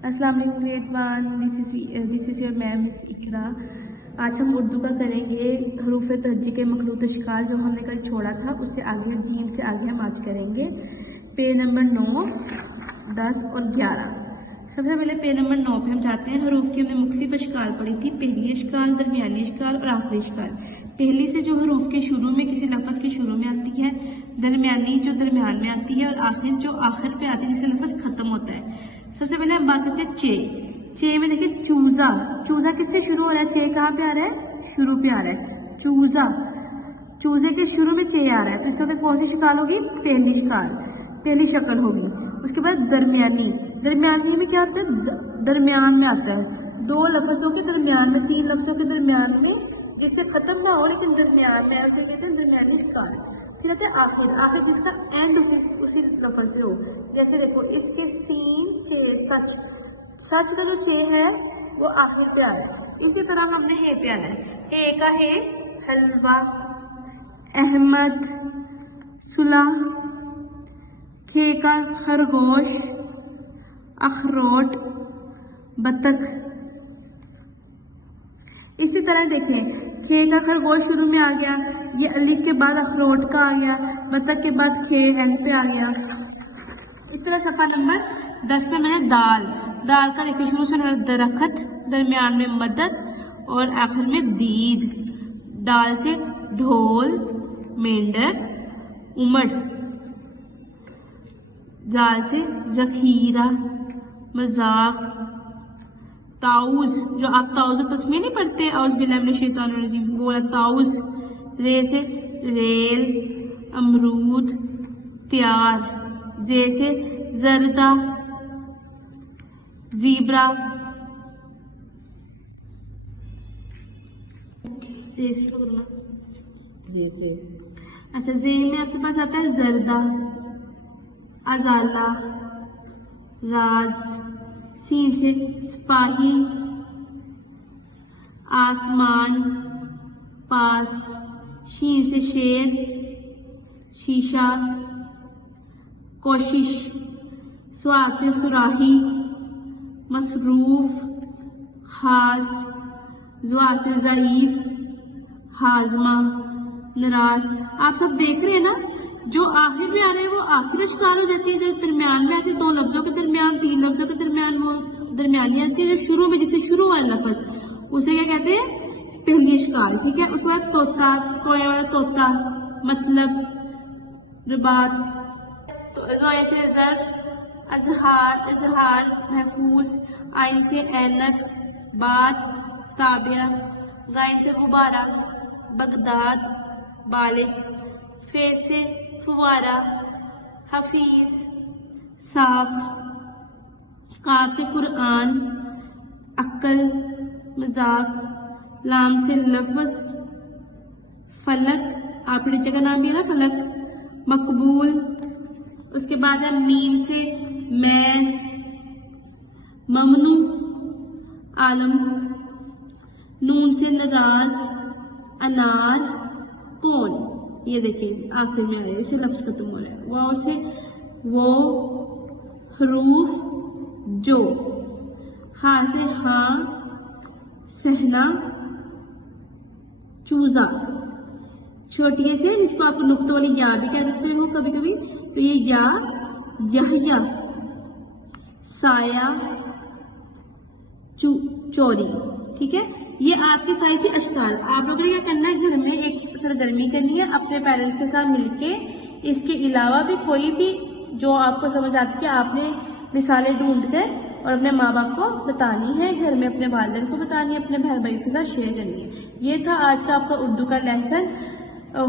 अस्सलाम वालेकुम grade one, this is your ma'am miss Iqra. आज हम उर्दू का करेंगे हरूफ तहज्जी के मखरूत अशकाल जो हमने कल छोड़ा था, उससे आगे जीम से आगे हम आज करेंगे पेज नंबर 9, 10 और 11। सबसे पहले पेज नंबर 9 पे हम जाते हैं। हरूफ की हमने मुख्तलिफ अशकाल पढ़ी थी, पहली अशकाल, दरमियानी अशकाल और आखिरी अशकाल। पहली से जो हरूफ के शुरू में किसी लफ्ज़ के शुरू में आती है, दरमियानी जो दरमियान में आती है और आखिर जो आखिर पे आती है जिससे लफ्ज़ ख़त्म होता है। सबसे पहले हम बात करते हैं चे। चे में देखिए चूज़ा, चूज़ा किससे शुरू हो रहा है? चे कहाँ पे आ रहा है? शुरू पे आ रहा है। चूज़ा, चूज़े के शुरू में चे आ रहा है तो इसका कौन सी शक्ल होगी? पहली शक्ल, पहली शक्ल होगी। उसके बाद दरमियानी, दरमियानी में क्या आता है? दरमियान में आता है, दो लफ्ज़ों के दरमियान में, तीन लफ्ज़ों के दरमियान में जिससे ख़त्म ना हो लेकिन दरमियान में, ऐसे कहते हैं दरमियानी शक्ल। फिर आते हैं आखिर, आखिर जिसका एंड उसी लफ्ज़ से हो। जैसे देखो इसके सीन चे, सच, सच का जो चे है वो आखिर पे आ रहा है। इसी तरह हमने हे पे आना है। हे का हे हलवा, अहमद, सुलह। खे का खरगोश, अखरोट, बतख। इसी तरह देखें, खे का खरगोश शुरू में आ गया, ये अलिफ के बाद अखरोट का आ गया, बतख के बाद खे एंड पे आ गया। इस तरह सफ़ा नंबर 10 में मैंने दाल, दाल का देखिए शुरू से दरखत, दरमियान में मदद और आखिर में दीद। दाल से ढोल, मेंढक, उमड़। जाल से जखीरा, मजाक, ताउस, जो आप ताउस तस्मीर नहीं पढ़ते, औज़ बिल्लाहि मिनश शैतानिर रजीम, वो वाला ताउस। रे से रेल, अमरूद, त्यार। जे से जरदा, ज़ीब्रा। जैसे अच्छा, जे में आपके पास आता है जरदा, अजाला, राज। सीन से सिपाही, आसमान, पास। शीन से शेर, शीशा, कोशिश। स्वाद से सुराही, मसरूफ, खास। जुआ से ज़ईफ, हाजमा, नाराज। आप सब देख रहे हैं ना, जो आखिर में आ रहे हैं वो आखिर अशकाल हो जाती है, जो दरमियान में आती है, दो लफ्जों के दरमियान, तीन लफ्जों के दरमियान वो दरमियानी आती है। जो शुरू में, जिससे शुरू वाला लफ्ज उसे क्या कहते हैं? पहली अशकाल। ठीक है। उसके बाद तोता, तोया वाला तोता, मतलब, रुबात। तो ज़ोए से ज़र्फ, अजहार, इजहार, महफूज। आइन से ऐनक, बात, ताबिया। गाइन से गुब्बारा, बगदाद, बालिग। फे से फुवारा, हफीज, साफ। काफ से कुरान, अक्ल, मजाक। लाम से लफ्ज़, फलक, आप टीचर का नाम भी है ना, फलक, मकबूल। उसके बाद है मीम से मैं, ममनू, आलम। नून से नाराज, अनार, कौन। ये देखिए आखिर में आ रहा है, इसे लफ्ज़ खत्म हो रहा है। वाव से वो, हरूफ, जो। हाँ से हाँ, सहना, चूज़ा। छोटी से जिसको आप नुक्तों वाली या भी कह देते हो कभी कभी, तो ये या, यहया, साया, चोरी। ठीक है। ये आपकी सारी थी अशकाल। आप लोगों ने क्या करना है, घर में एक सरगर्मी करनी है अपने पेरेंट्स के साथ मिलके। इसके अलावा भी कोई भी जो आपको समझ आती है, आपने मिसालें ढूंढ कर और अपने माँ बाप को बतानी है, घर में अपने वालिदैन को बतानी है, अपने बहन भाई के साथ शेयर करनी है। ये था आज का आपका उर्दू का लेसन।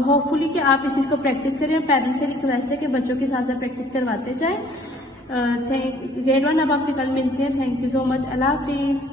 होपफुली कि आप इस चीज़ को प्रैक्टिस करें। पेरेंट्स से रिक्वेस्ट है कि बच्चों के साथ साथ प्रैक्टिस करवाते जाएँ। ग्रेड वन अब आपसे कल मिलते हैं। Thank you so much. अल्लाह हाफिज़।